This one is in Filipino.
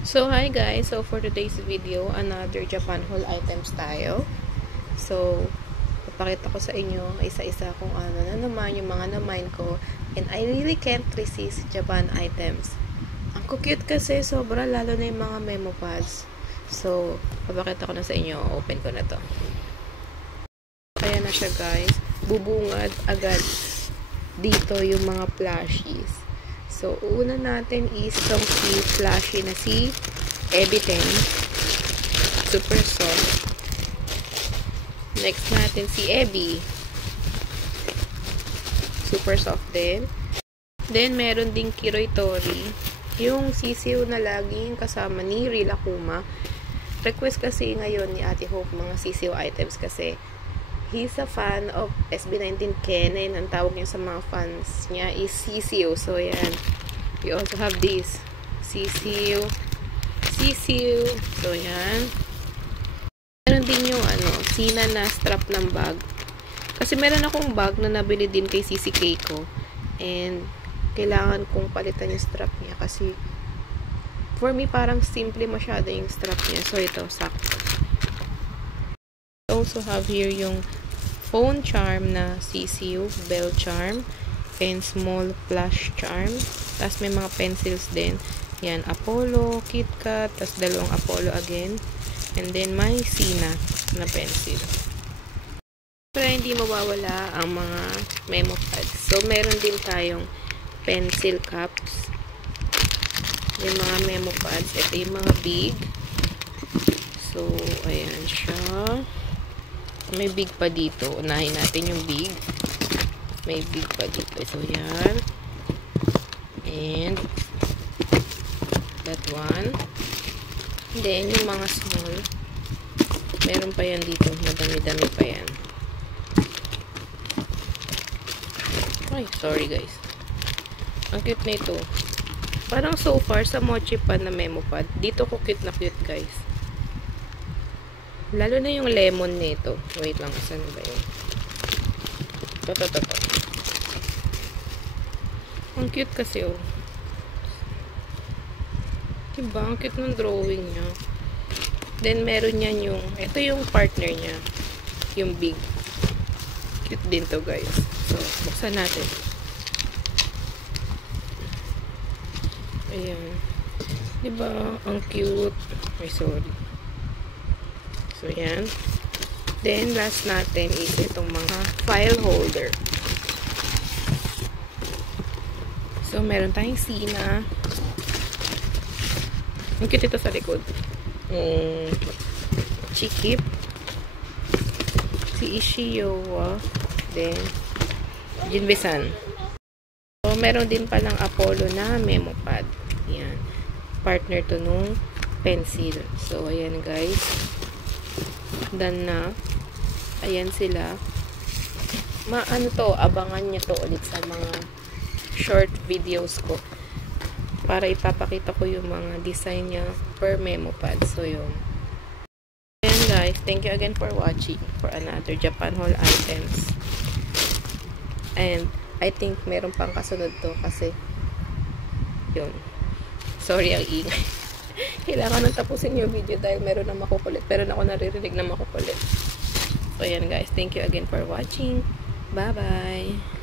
So, hi guys. So, for today's video, another Japan haul items tayo. So, papakita ko sa inyo isa-isa kung ano na naman yung mga na-mine ko. And I really can't resist Japan items. Ang cute kasi, sobra, lalo na yung mga memo pads. So, papakita ko na sa inyo. Open ko na to. Kaya na siya guys. Bubungad agad dito yung mga plushies. So, una natin is itong si flashy na si Ebi 10. Super soft. Next natin si Ebi. Super soft din. Then, meron ding Kiroi Tori. Yung sisiw na laging kasama ni Rilakkuma. Request kasi ngayon ni Ate Hope mga sisiw items kasi he's a fan of SB19 Ken and ang tawag niya sa mga fans niya is sisiw. So, yan. We also have this. Sisiw. Sisiw. So, yan. Meron din yung Sina na strap ng bag. Kasi meron akong bag na nabili din kay Sisi Keiko. And, kailangan kong palitan yung strap niya. Kasi, for me, parang simple masyado yung strap niya. So, ito, sakto. I also have here yung phone charm na sisiw, bell charm, and small plush charm. Tapos may mga pencils din. Yan, Apollo, KitKat, tapos dalawang Apollo again. And then may Sina na pencil. Pero hindi mawawala ang mga memo pads. So, meron din tayong pencil caps. Yung mga memo pads. Ito yung mga big. So, ayan siya. May big pa dito. Unahin natin yung big. May big pa dito. So, yan. And, that one. Then, yung mga small. Meron pa yan dito. Madami-dami pa yan. Ay, sorry guys. Ang cute na ito. Parang so far, sa Mochi pa na memo pad. Dito ko cute na cute guys. Lalo na yung lemon nito. Wait lang, saan ba yun? Ito. Ang cute kasi, oh. Diba? Ang cute ng drawing niya. Then, meron yan yung, ito yung partner niya. Yung big. Cute din to, guys. So, buksan natin. Ayan. Diba? Ang cute. Ay, sorry. So, yan. Then, last natin is itong mga file holder. So, meron tayong Sina. Ang cute ito sa likod. Chikip. Si Ishiowa. Then, Jinbesan. So, meron din palang Apollo na memo pad. Yan. Partner to nung pencil. So, ayan guys. Done na. Ayan sila. Abangan nyo to ulit sa mga short videos ko. Para ipapakita ko yung mga design niya per memo pad. So, yun. Ayan guys. Thank you again for watching for another Japan haul items. And, I think meron pang kasunod to kasi yun. Sorry ang ingay. Kailangan nang tapusin yung video dahil meron na makukulit. Pero ako naririnig na makukulit. So, ayan guys. Thank you again for watching. Bye-bye.